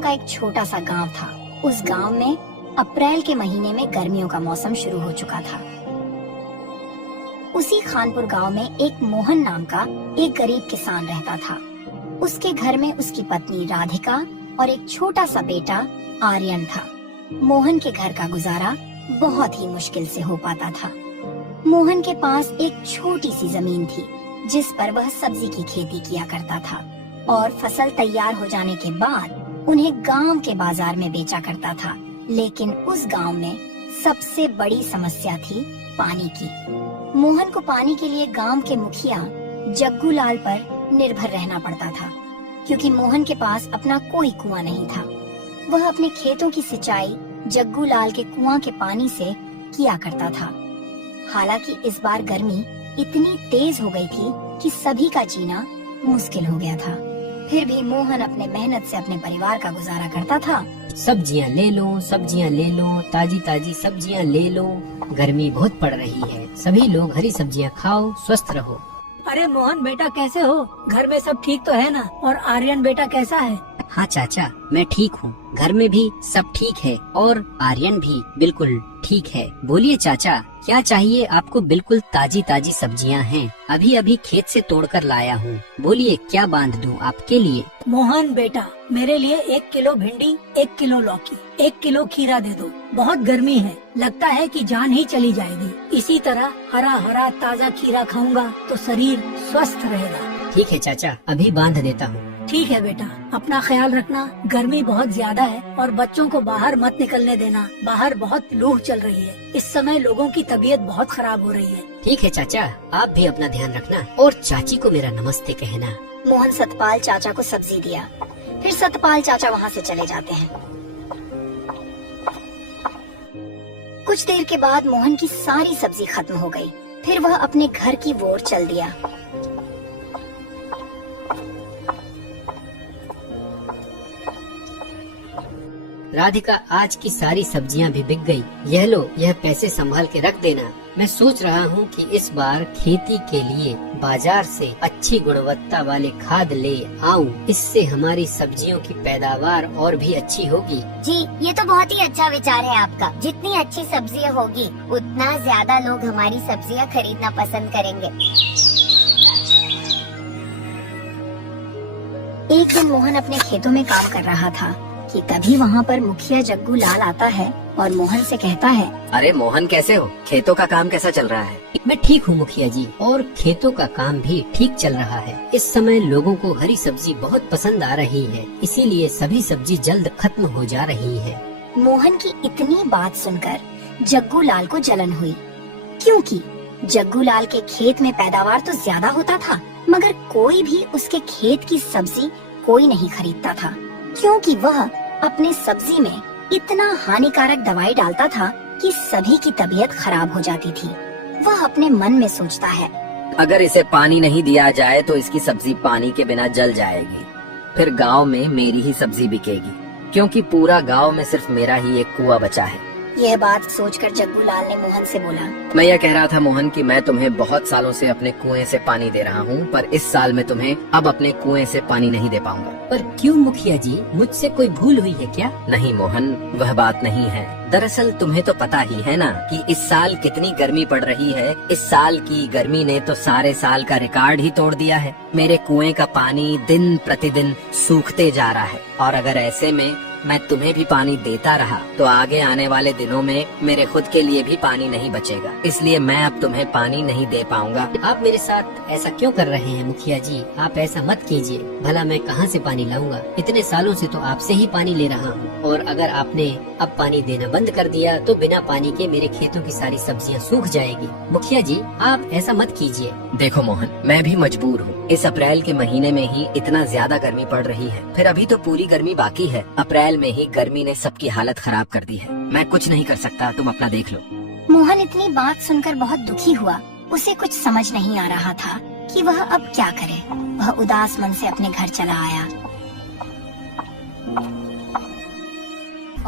का एक छोटा सा गांव था। उस गांव में अप्रैल के महीने में गर्मियों का मौसम शुरू हो चुका था। उसी खानपुर गांव में एक मोहन नाम का एक गरीब किसान रहता था। उसके घर में उसकी पत्नी राधिका और एक छोटा सा बेटा आर्यन था। मोहन के घर का गुजारा बहुत ही मुश्किल से हो पाता था। मोहन के पास एक छोटी सी जमीन थी जिस पर वह सब्जी की खेती किया करता था और फसल तैयार हो जाने के बाद उन्हें गांव के बाजार में बेचा करता था। लेकिन उस गांव में सबसे बड़ी समस्या थी पानी की। मोहन को पानी के लिए गांव के मुखिया जग्गू लाल पर निर्भर रहना पड़ता था, क्योंकि मोहन के पास अपना कोई कुआं नहीं था। वह अपने खेतों की सिंचाई जग्गू लाल के कुआं के पानी से किया करता था। हालांकि इस बार गर्मी इतनी तेज हो गई थी कि सभी का जीना मुश्किल हो गया था। फिर भी मोहन अपने मेहनत से अपने परिवार का गुजारा करता था। सब्जियां ले लो, सब्जियां ले लो, ताजी ताजी सब्जियां ले लो। गर्मी बहुत पड़ रही है, सभी लोग हरी सब्जियां खाओ, स्वस्थ रहो। अरे मोहन बेटा कैसे हो? घर में सब ठीक तो है ना? और आर्यन बेटा कैसा है? हाँ चाचा, मैं ठीक हूँ। घर में भी सब ठीक है और आर्यन भी बिल्कुल ठीक है। बोलिए चाचा, क्या चाहिए आपको? बिल्कुल ताजी ताजी सब्जियां हैं, अभी अभी खेत से तोड़कर लाया हूँ। बोलिए क्या बांध दूँ आपके लिए? मोहन बेटा, मेरे लिए 1 किलो भिंडी, 1 किलो लौकी, 1 किलो खीरा दे दो। बहुत गर्मी है, लगता है कि जान ही चली जाएगी। इसी तरह हरा हरा ताजा खीरा खाऊंगा तो शरीर स्वस्थ रहेगा। ठीक है चाचा, अभी बांध देता हूँ। ठीक है बेटा, अपना ख्याल रखना। गर्मी बहुत ज्यादा है और बच्चों को बाहर मत निकलने देना। बाहर बहुत लू चल रही है। इस समय लोगों की तबीयत बहुत खराब हो रही है। ठीक है चाचा, आप भी अपना ध्यान रखना और चाची को मेरा नमस्ते कहना। मोहन सतपाल चाचा को सब्जी दिया। फिर सतपाल चाचा वहाँ से चले जाते हैं। कुछ देर के बाद मोहन की सारी सब्जी खत्म हो गई। फिर वह अपने घर की ओर चल दिया। राधिका, आज की सारी सब्जियां भी बिक गई। यह लो, यह पैसे संभाल के रख देना। मैं सोच रहा हूँ कि इस बार खेती के लिए बाजार से अच्छी गुणवत्ता वाले खाद ले आऊं। इससे हमारी सब्जियों की पैदावार और भी अच्छी होगी। जी, ये तो बहुत ही अच्छा विचार है आपका। जितनी अच्छी सब्जियां होगी उतना ज्यादा लोग हमारी सब्जियां खरीदना पसंद करेंगे। एक दिन मोहन अपने खेतों में काम कर रहा था कि तभी वहाँ पर मुखिया जग्गू लाल आता है और मोहन से कहता है, अरे मोहन, कैसे हो? खेतों का काम कैसा चल रहा है? मैं ठीक हूँ मुखिया जी, और खेतों का काम भी ठीक चल रहा है। इस समय लोगों को हरी सब्जी बहुत पसंद आ रही है, इसीलिए सभी सब्जी जल्द खत्म हो जा रही है। मोहन की इतनी बात सुनकर जग्गू लाल को जलन हुई, क्योंकि जग्गू लाल के खेत में पैदावार तो ज्यादा होता था, मगर कोई भी उसके खेत की सब्जी कोई नहीं खरीदता था, क्योंकि वह अपने सब्जी में इतना हानिकारक दवाई डालता था कि सभी की तबीयत खराब हो जाती थी। वह अपने मन में सोचता है, अगर इसे पानी नहीं दिया जाए तो इसकी सब्जी पानी के बिना जल जाएगी। फिर गांव में मेरी ही सब्जी बिकेगी, क्योंकि पूरा गांव में सिर्फ मेरा ही एक कुआं बचा है। यह बात सोचकर जग्गू लाल ने मोहन से बोला, मैं यह कह रहा था मोहन कि मैं तुम्हें बहुत सालों से अपने कुएं से पानी दे रहा हूँ, पर इस साल मैं तुम्हें अब अपने कुएं से पानी नहीं दे पाऊंगा। पर क्यों मुखिया जी, मुझसे कोई भूल हुई है क्या? नहीं मोहन, वह बात नहीं है। दरअसल तुम्हें तो पता ही है ना कि इस साल कितनी गर्मी पड़ रही है। इस साल की गर्मी ने तो सारे साल का रिकॉर्ड ही तोड़ दिया है। मेरे कुएं का पानी दिन प्रतिदिन सूखते जा रहा है, और अगर ऐसे में मैं तुम्हें भी पानी देता रहा तो आगे आने वाले दिनों में मेरे खुद के लिए भी पानी नहीं बचेगा। इसलिए मैं अब तुम्हें पानी नहीं दे पाऊंगा। आप मेरे साथ ऐसा क्यों कर रहे हैं मुखिया जी? आप ऐसा मत कीजिए। भला मैं कहाँ से पानी लाऊंगा? इतने सालों से तो आपसे ही पानी ले रहा हूँ, और अगर आपने अब पानी देना बंद कर दिया तो बिना पानी के मेरे खेतों की सारी सब्जियाँ सूख जाएगी। मुखिया जी, आप ऐसा मत कीजिए। देखो मोहन, मैं भी मजबूर हूँ। इस अप्रैल के महीने में ही इतना ज्यादा गर्मी पड़ रही है, फिर अभी तो पूरी गर्मी बाकी है। अप्रैल में ही गर्मी ने सबकी हालत खराब कर दी है। मैं कुछ नहीं कर सकता, तुम अपना देख लो। मोहन इतनी बात सुनकर बहुत दुखी हुआ। उसे कुछ समझ नहीं आ रहा था कि वह अब क्या करे। वह उदास मन से अपने घर चला आया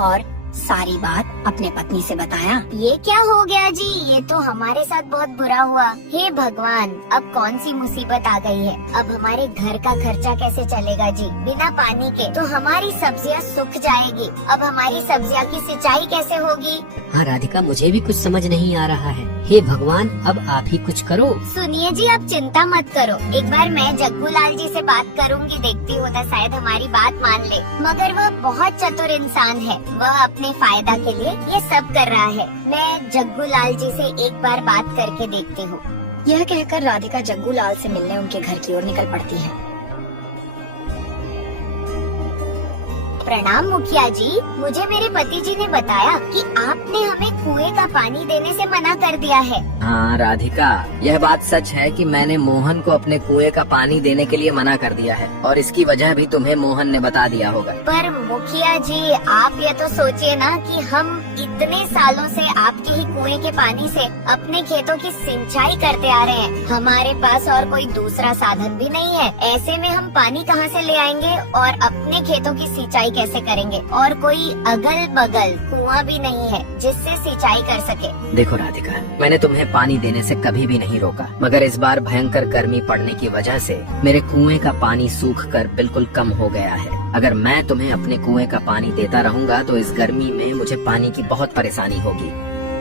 और सारी बात अपने पत्नी से बताया। ये क्या हो गया जी, ये तो हमारे साथ बहुत बुरा हुआ। हे भगवान, अब कौन सी मुसीबत आ गई है। अब हमारे घर का खर्चा कैसे चलेगा जी। बिना पानी के तो हमारी सब्जियां सूख जाएगी। अब हमारी सब्जियां की सिंचाई कैसे होगी। हाँ राधिका, मुझे भी कुछ समझ नहीं आ रहा है। हे भगवान, अब आप ही कुछ करो। सुनिए जी, आप चिंता मत करो। एक बार मैं जग्गू लाल जी से बात करूंगी, देखती हूँ तो शायद हमारी बात मान ले। मगर वह बहुत चतुर इंसान है, वह अपने फायदा के लिए ये सब कर रहा है। मैं जग्गू लाल जी से एक बार बात करके देखती हूँ। यह कहकर राधिका जग्गू लाल से मिलने उनके घर की ओर निकल पड़ती है। प्रणाम मुखिया जी, मुझे मेरे पति जी ने बताया कि आपने हमें कुएं का पानी देने से मना कर दिया है। हाँ राधिका, यह बात सच है कि मैंने मोहन को अपने कुएं का पानी देने के लिए मना कर दिया है, और इसकी वजह भी तुम्हें मोहन ने बता दिया होगा। पर मुखिया जी, आप ये तो सोचिए ना कि हम इतने सालों से आपके ही कुएं के पानी से अपने खेतों की सिंचाई करते आ रहे हैं। हमारे पास और कोई दूसरा साधन भी नहीं है। ऐसे में हम पानी कहाँ से ले आएंगे और अपने खेतों की सिंचाई कैसे करेंगे। और कोई अगल बगल कुआं भी नहीं है जिससे सिंचाई कर सके। देखो राधिका, मैंने तुम्हें पानी देने से कभी भी नहीं रोका, मगर इस बार भयंकर गर्मी पड़ने की वजह से मेरे कुएं का पानी सूख कर बिल्कुल कम हो गया है। अगर मैं तुम्हें अपने कुएं का पानी देता रहूंगा तो इस गर्मी में मुझे पानी की बहुत परेशानी होगी।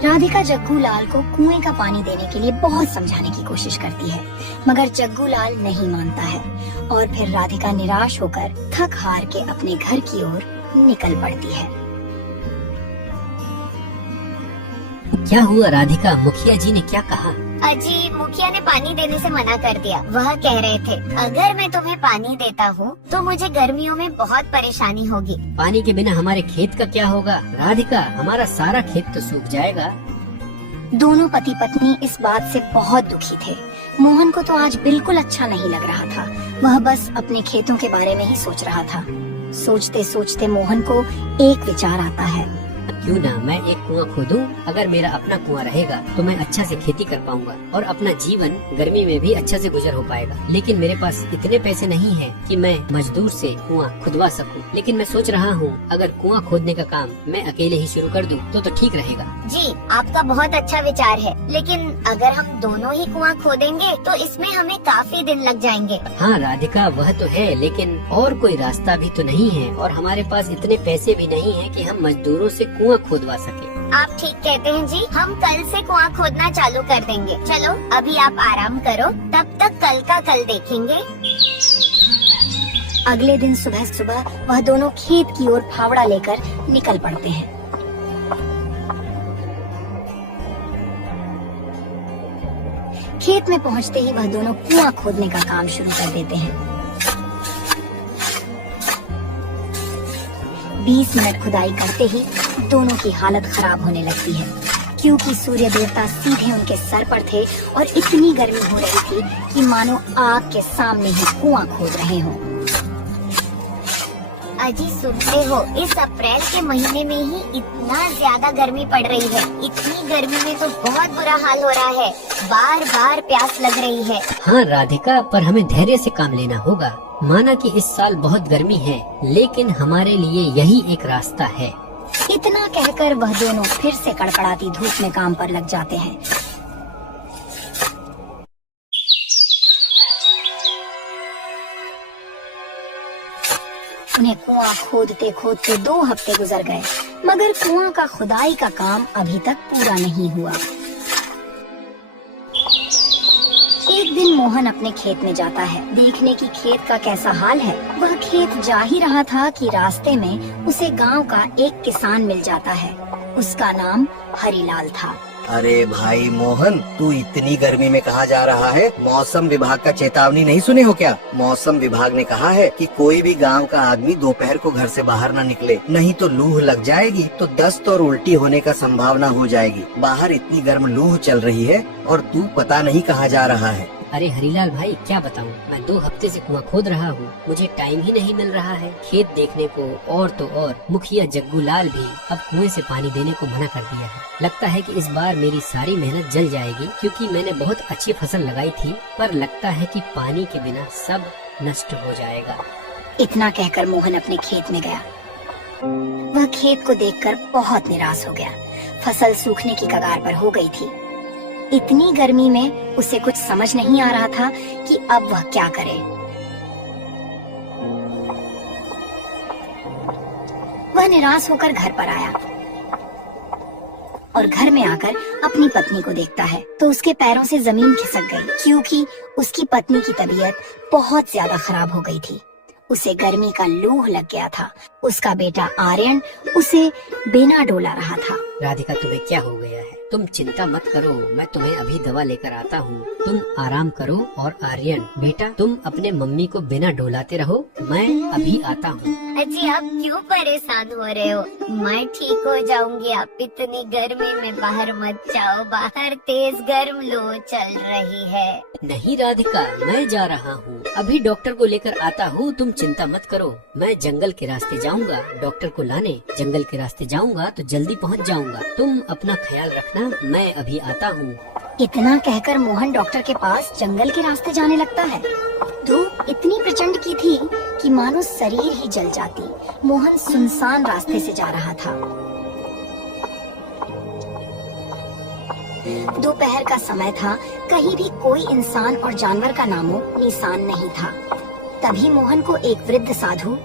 राधिका जग्गू लाल को कुएं का पानी देने के लिए बहुत समझाने की कोशिश करती है, मगर जग्गू लाल नहीं मानता है और फिर राधिका निराश होकर थक हार के अपने घर की ओर निकल पड़ती है। क्या हुआ राधिका, मुखिया जी ने क्या कहा? अजी, मुखिया ने पानी देने से मना कर दिया। वह कह रहे थे अगर मैं तुम्हें पानी देता हूँ तो मुझे गर्मियों में बहुत परेशानी होगी। पानी के बिना हमारे खेत का क्या होगा? राधिका, हमारा सारा खेत तो सूख जाएगा। दोनों पति पत्नी इस बात से बहुत दुखी थे। मोहन को तो आज बिल्कुल अच्छा नहीं लग रहा था। वह बस अपने खेतों के बारे में ही सोच रहा था। सोचते सोचते मोहन को एक विचार आता है। क्यों ना मैं एक कुआं खोदूं? अगर मेरा अपना कुआं रहेगा तो मैं अच्छा से खेती कर पाऊंगा और अपना जीवन गर्मी में भी अच्छा से गुजर हो पाएगा। लेकिन मेरे पास इतने पैसे नहीं हैं कि मैं मजदूर से कुआं खुदवा सकूं। लेकिन मैं सोच रहा हूं अगर कुआं खोदने का काम मैं अकेले ही शुरू कर दूं तो ठीक रहेगा। जी, आपका बहुत अच्छा विचार है, लेकिन अगर हम दोनों ही कुआं खोदेंगे तो इसमें हमें काफी दिन लग जाएंगे। हाँ राधिका, वह तो है, लेकिन और कोई रास्ता भी तो नहीं है और हमारे पास इतने पैसे भी नहीं है कि हम मजदूरों से कुआं खोदवा सके। आप ठीक कहते हैं जी, हम कल से कुआं खोदना चालू कर देंगे। चलो अभी आप आराम करो, तब तक कल का कल देखेंगे। अगले दिन सुबह सुबह वह दोनों खेत की ओर फावड़ा लेकर निकल पड़ते हैं। खेत में पहुंचते ही वह दोनों कुआं खोदने का काम शुरू कर देते हैं। 20 मिनट खुदाई करते ही दोनों की हालत खराब होने लगती है, क्योंकि सूर्य देवता सीधे उनके सर पर थे और इतनी गर्मी हो रही थी कि मानो आग के सामने ही कुआं खोद रहे हों। अजी, सुनते हो, इस अप्रैल के महीने में ही इतना ज्यादा गर्मी पड़ रही है। इतनी गर्मी में तो बहुत बुरा हाल हो रहा है। बार बार प्यास लग रही है। हाँ राधिका, पर हमें धैर्य से काम लेना होगा। माना कि इस साल बहुत गर्मी है, लेकिन हमारे लिए यही एक रास्ता है। इतना कहकर वह दोनों फिर से कड़कड़ाती धूप में काम पर लग जाते हैं। उन्हें कुआं खोदते खोदते 2 हफ्ते गुजर गए, मगर कुआं का खुदाई का काम अभी तक पूरा नहीं हुआ। एक दिन मोहन अपने खेत में जाता है, देखने की खेत का कैसा हाल है। वह खेत जा ही रहा था कि रास्ते में उसे गांव का एक किसान मिल जाता है। उसका नाम हरिलाल था। अरे भाई मोहन, तू इतनी गर्मी में कहाँ जा रहा है? मौसम विभाग का चेतावनी नहीं सुने हो क्या? मौसम विभाग ने कहा है कि कोई भी गांव का आदमी दोपहर को घर से बाहर न निकले, नहीं तो लूह लग जाएगी, तो दस्त और उल्टी होने का संभावना हो जाएगी। बाहर इतनी गर्म लूह चल रही है और तू पता नहीं कहाँ जा रहा है। अरे हरीलाल भाई, क्या बताऊं, मैं 2 हफ्ते से कुआं खोद रहा हूँ। मुझे टाइम ही नहीं मिल रहा है खेत देखने को। और तो और मुखिया जग्गू लाल भी अब कुएं से पानी देने को मना कर दिया है। लगता है कि इस बार मेरी सारी मेहनत जल जाएगी, क्योंकि मैंने बहुत अच्छी फसल लगाई थी, पर लगता है कि पानी के बिना सब नष्ट हो जाएगा। इतना कहकर मोहन अपने खेत में गया। वह खेत को देखकर बहुत निराश हो गया। फसल सूखने की कगार पर हो गई थी। इतनी गर्मी में उसे कुछ समझ नहीं आ रहा था कि अब वह क्या करे। वह निराश होकर घर पर आया और घर में आकर अपनी पत्नी को देखता है तो उसके पैरों से जमीन खिसक गई, क्योंकि उसकी पत्नी की तबीयत बहुत ज्यादा खराब हो गई थी। उसे गर्मी का लूह लग गया था। उसका बेटा आर्यन उसे बिना डोला रहा था। राधिका, तुम्हें क्या हो गया है? तुम चिंता मत करो, मैं तुम्हें अभी दवा लेकर आता हूँ। तुम आराम करो। और आर्यन बेटा, तुम अपने मम्मी को बिना डोलाते रहो, मैं अभी आता हूँ। अजी आप क्यों परेशान हो रहे हो? मैं ठीक हो जाऊंगी। आप इतनी गर्मी में बाहर मत जाओ, बाहर तेज गर्म लू चल रही है। नहीं राधिका, मैं जा रहा हूँ, अभी डॉक्टर को लेकर आता हूँ, तुम चिंता मत करो। मैं जंगल के रास्ते जाऊँगा डॉक्टर को लाने। जंगल के रास्ते जाऊँगा तो जल्दी पहुँच जाऊँगा। तुम अपना ख्याल रखना, मैं अभी आता हूँ। इतना कहकर मोहन डॉक्टर के पास जंगल के रास्ते जाने लगता है। धूप इतनी प्रचंड की थी कि मानो शरीर ही जल जाती। मोहन सुनसान रास्ते से जा रहा था। दोपहर का समय था, कहीं भी कोई इंसान और जानवर का नामो निशान नहीं था। तभी मोहन को एक वृद्ध साधु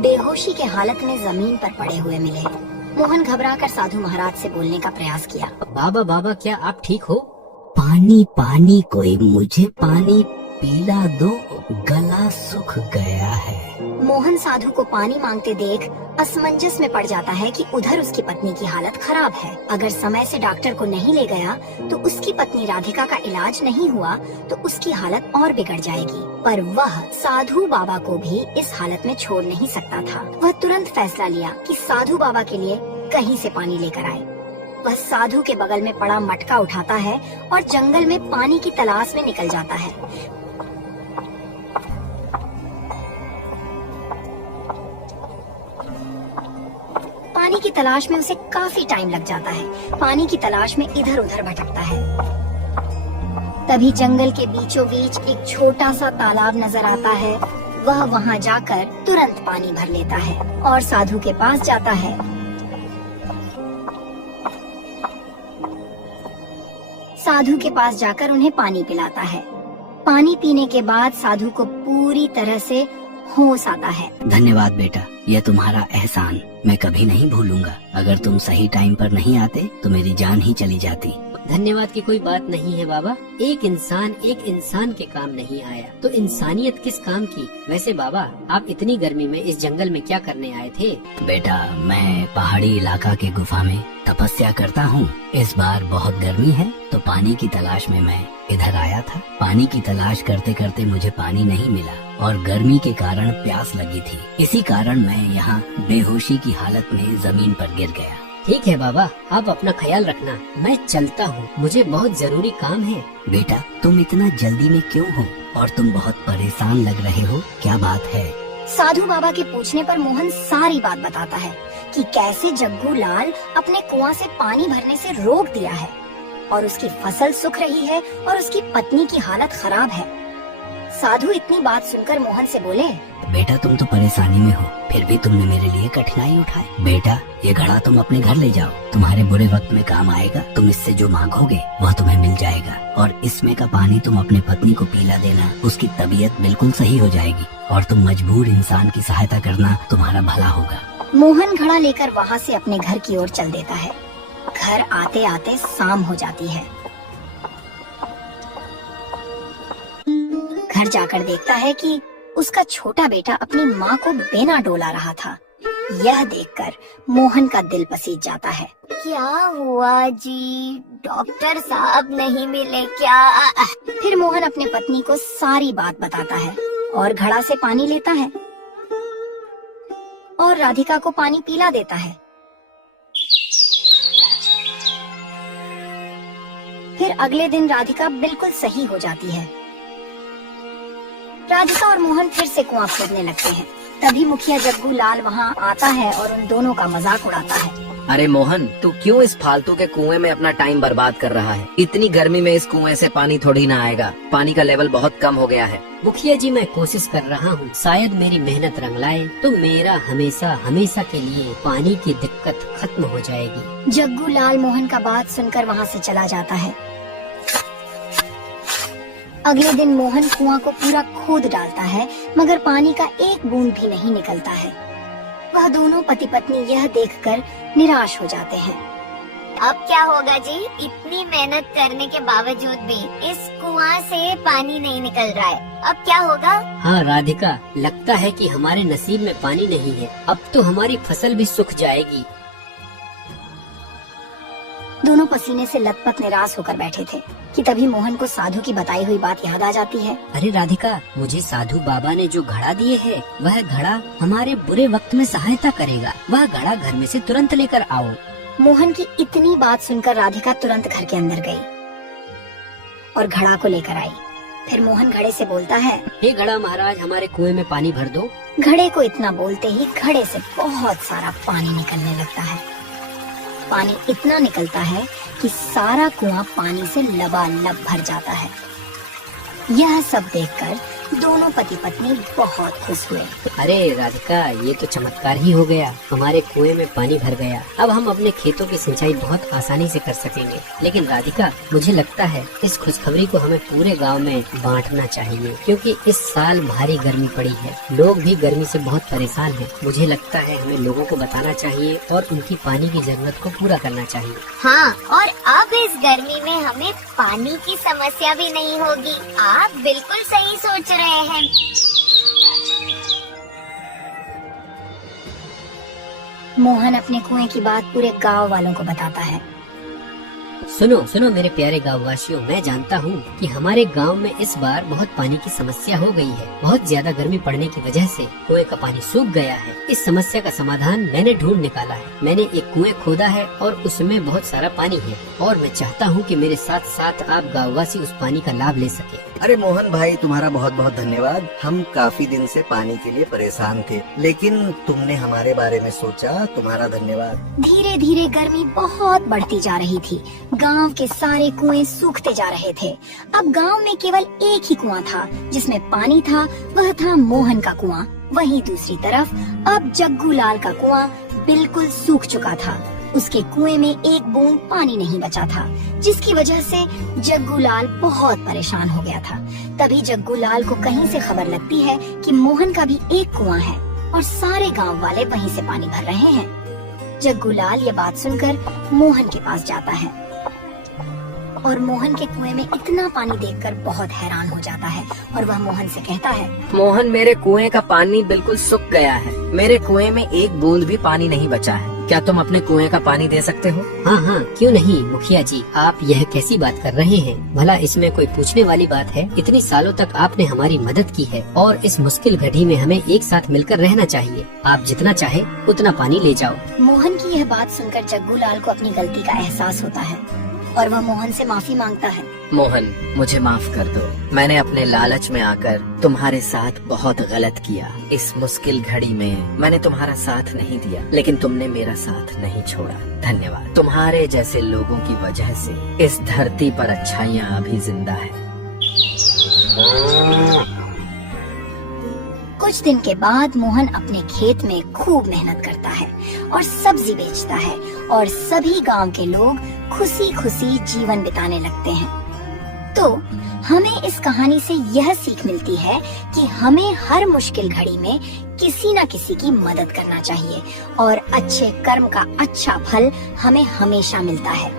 बेहोशी के हालत में जमीन पर पड़े हुए मिले। मोहन घबराकर साधु महाराज से बोलने का प्रयास किया। बाबा बाबा, क्या आप ठीक हो? पानी पानी, कोई मुझे पानी पिला दो, गला सूख गया है। मोहन साधु को पानी मांगते देख असमंजस में पड़ जाता है कि उधर उसकी पत्नी की हालत खराब है। अगर समय से डॉक्टर को नहीं ले गया तो उसकी पत्नी राधिका का इलाज नहीं हुआ तो उसकी हालत और बिगड़ जाएगी। पर वह साधु बाबा को भी इस हालत में छोड़ नहीं सकता था। वह तुरंत फैसला लिया कि साधु बाबा के लिए कहीं से पानी लेकर आए। वह साधु के बगल में पड़ा मटका उठाता है और जंगल में पानी की तलाश में निकल जाता है। पानी की तलाश में उसे काफी टाइम लग जाता है। पानी की तलाश में इधर उधर भटकता है। तभी जंगल के बीचों बीच एक छोटा सा तालाब नजर आता है। वह वहां जाकर तुरंत पानी भर लेता है और साधु के पास जाता है। साधु के पास जाकर उन्हें पानी पिलाता है। पानी पीने के बाद साधु को पूरी तरह से होश आता है। धन्यवाद बेटा, यह तुम्हारा एहसान मैं कभी नहीं भूलूंगा। अगर तुम सही टाइम पर नहीं आते तो मेरी जान ही चली जाती। धन्यवाद की कोई बात नहीं है बाबा। एक इंसान के काम नहीं आया तो इंसानियत किस काम की? वैसे बाबा, आप इतनी गर्मी में इस जंगल में क्या करने आए थे? बेटा, मैं पहाड़ी इलाका के गुफा में तपस्या करता हूँ। इस बार बहुत गर्मी है तो पानी की तलाश में मैं इधर आया था। पानी की तलाश करते करते मुझे पानी नहीं मिला और गर्मी के कारण प्यास लगी थी। इसी कारण मैं यहाँ बेहोशी की हालत में जमीन पर गिर गया। ठीक है बाबा, आप अपना ख्याल रखना, मैं चलता हूँ, मुझे बहुत जरूरी काम है। बेटा, तुम इतना जल्दी में क्यों हो और तुम बहुत परेशान लग रहे हो, क्या बात है? साधु बाबा के पूछने पर मोहन सारी बात बताता है कि कैसे जग्गू लाल अपने कुआं से पानी भरने से रोक दिया है और उसकी फसल सूख रही है और उसकी पत्नी की हालत खराब है। साधु इतनी बात सुनकर मोहन से बोले, बेटा, तुम तो परेशानी में हो, फिर भी तुमने मेरे लिए कठिनाई उठाई। बेटा, ये घड़ा तुम अपने घर ले जाओ, तुम्हारे बुरे वक्त में काम आएगा। तुम इससे जो मांगोगे वह तुम्हें मिल जाएगा और इसमें का पानी तुम अपने पत्नी को पिला देना, उसकी तबीयत बिल्कुल सही हो जाएगी और तुम मजबूर इंसान की सहायता करना, तुम्हारा भला होगा। मोहन घड़ा लेकर वहाँ से अपने घर की ओर चल देता है। घर आते आते शाम हो जाती है। घर जाकर देखता है कि उसका छोटा बेटा अपनी माँ को बिना डोला रहा था। यह देखकर मोहन का दिल पसीज जाता है। क्या हुआ जी? डॉक्टर साहब नहीं मिले क्या? फिर मोहन अपने पत्नी को सारी बात बताता है और घड़ा से पानी लेता है और राधिका को पानी पिला देता है। फिर अगले दिन राधिका बिल्कुल सही हो जाती है। राधिका और मोहन फिर से कुआं खोदने लगते हैं। तभी मुखिया जग्गू लाल वहाँ आता है और उन दोनों का मजाक उड़ाता है। अरे मोहन, तू क्यों इस फालतू के कुएं में अपना टाइम बर्बाद कर रहा है? इतनी गर्मी में इस कुएं से पानी थोड़ी ना आएगा। पानी का लेवल बहुत कम हो गया है। मुखिया जी, मैं कोशिश कर रहा हूँ, शायद मेरी मेहनत रंग लाए तो मेरा हमेशा हमेशा के लिए पानी की दिक्कत खत्म हो जाएगी। जग्गू लाल मोहन का बात सुनकर वहाँ से चला जाता है। अगले दिन मोहन कुआं को पूरा खोद डालता है, मगर पानी का एक बूंद भी नहीं निकलता है। वह दोनों पति पत्नी यह देखकर निराश हो जाते हैं। अब क्या होगा जी? इतनी मेहनत करने के बावजूद भी इस कुआं से पानी नहीं निकल रहा है। अब क्या होगा? हाँ राधिका, लगता है कि हमारे नसीब में पानी नहीं है। अब तो हमारी फसल भी सूख जाएगी। दोनों पसीने से लथपथ निराश होकर बैठे थे कि तभी मोहन को साधु की बताई हुई बात याद आ जाती है। अरे राधिका, मुझे साधु बाबा ने जो घड़ा दिए है, वह घड़ा हमारे बुरे वक्त में सहायता करेगा। वह घड़ा घर में से तुरंत लेकर आओ। मोहन की इतनी बात सुनकर राधिका तुरंत घर के अंदर गई और घड़ा को लेकर आई। फिर मोहन घड़े से बोलता है, हे घड़ा महाराज, हमारे कुएं में पानी भर दो। घड़े को इतना बोलते ही घड़े से बहुत सारा पानी निकलने लगता है। पानी इतना निकलता है कि सारा कुआं पानी से लबालब भर जाता है। यह सब देखकर दोनों पति पत्नी बहुत खुश हुए। अरे राधिका, ये तो चमत्कार ही हो गया। हमारे कुएं में पानी भर गया। अब हम अपने खेतों की सिंचाई बहुत आसानी से कर सकेंगे। लेकिन राधिका, मुझे लगता है इस खुशखबरी को हमें पूरे गांव में बांटना चाहिए, क्योंकि इस साल भारी गर्मी पड़ी है। लोग भी गर्मी से बहुत परेशान हैं। मुझे लगता है हमें लोगों को बताना चाहिए और उनकी पानी की जरूरत को पूरा करना चाहिए। हाँ, और अब इस गर्मी में हमें पानी की समस्या भी नहीं होगी। आप बिल्कुल सही सोच रहे हैं। मोहन अपने कुएं की बात पूरे गांव वालों को बताता है। सुनो सुनो मेरे प्यारे गाँववासियों, मैं जानता हूँ कि हमारे गांव में इस बार बहुत पानी की समस्या हो गई है। बहुत ज्यादा गर्मी पड़ने की वजह से कुएं का पानी सूख गया है। इस समस्या का समाधान मैंने ढूंढ निकाला है। मैंने एक कुएं खोदा है और उसमें बहुत सारा पानी है, और मैं चाहता हूँ कि मेरे साथ साथ आप गाँववासी उस पानी का लाभ ले सके। अरे मोहन भाई, तुम्हारा बहुत बहुत धन्यवाद। हम काफी दिन से पानी के लिए परेशान थे, लेकिन तुमने हमारे बारे में सोचा। तुम्हारा धन्यवाद। धीरे धीरे गर्मी बहुत बढ़ती जा रही थी। गांव के सारे कुएं सूखते जा रहे थे। अब गांव में केवल एक ही कुआं था जिसमें पानी था। वह था मोहन का कुआं। वहीं दूसरी तरफ अब जग्गू लाल का कुआं बिल्कुल सूख चुका था। उसके कुएं में एक बूंद पानी नहीं बचा था, जिसकी वजह से जग्गू लाल बहुत परेशान हो गया था। तभी जग्गू लाल को कहीं से खबर लगती है कि मोहन का भी एक कुआं है और सारे गांव वाले वहीं से पानी भर रहे हैं। जग्गू लाल ये बात सुनकर मोहन के पास जाता है और मोहन के कुएं में इतना पानी देखकर बहुत हैरान हो जाता है और वह मोहन से कहता है, मोहन, मेरे कुएं का पानी बिल्कुल सूख गया है। मेरे कुएं में एक बूंद भी पानी नहीं बचा है। क्या तुम अपने कुएं का पानी दे सकते हो? हाँ हाँ, क्यों नहीं मुखिया जी, आप यह कैसी बात कर रहे हैं? भला इसमें कोई पूछने वाली बात है? इतनी सालों तक आपने हमारी मदद की है और इस मुश्किल घड़ी में हमें एक साथ मिलकर रहना चाहिए। आप जितना चाहे उतना पानी ले जाओ। मोहन की यह बात सुनकर जग्गू लाल को अपनी गलती का एहसास होता है और वह मोहन से माफी मांगता है। मोहन, मुझे माफ कर दो। मैंने अपने लालच में आकर तुम्हारे साथ बहुत गलत किया। इस मुश्किल घड़ी में मैंने तुम्हारा साथ नहीं दिया, लेकिन तुमने मेरा साथ नहीं छोड़ा। धन्यवाद। तुम्हारे जैसे लोगों की वजह से इस धरती पर अच्छाइयाँ अभी जिंदा है। कुछ दिन के बाद मोहन अपने खेत में खूब मेहनत करता है और सब्जी बेचता है और सभी गांव के लोग खुशी खुशी जीवन बिताने लगते हैं। तो हमें इस कहानी से यह सीख मिलती है कि हमें हर मुश्किल घड़ी में किसी न किसी की मदद करना चाहिए और अच्छे कर्म का अच्छा फल हमें हमेशा मिलता है।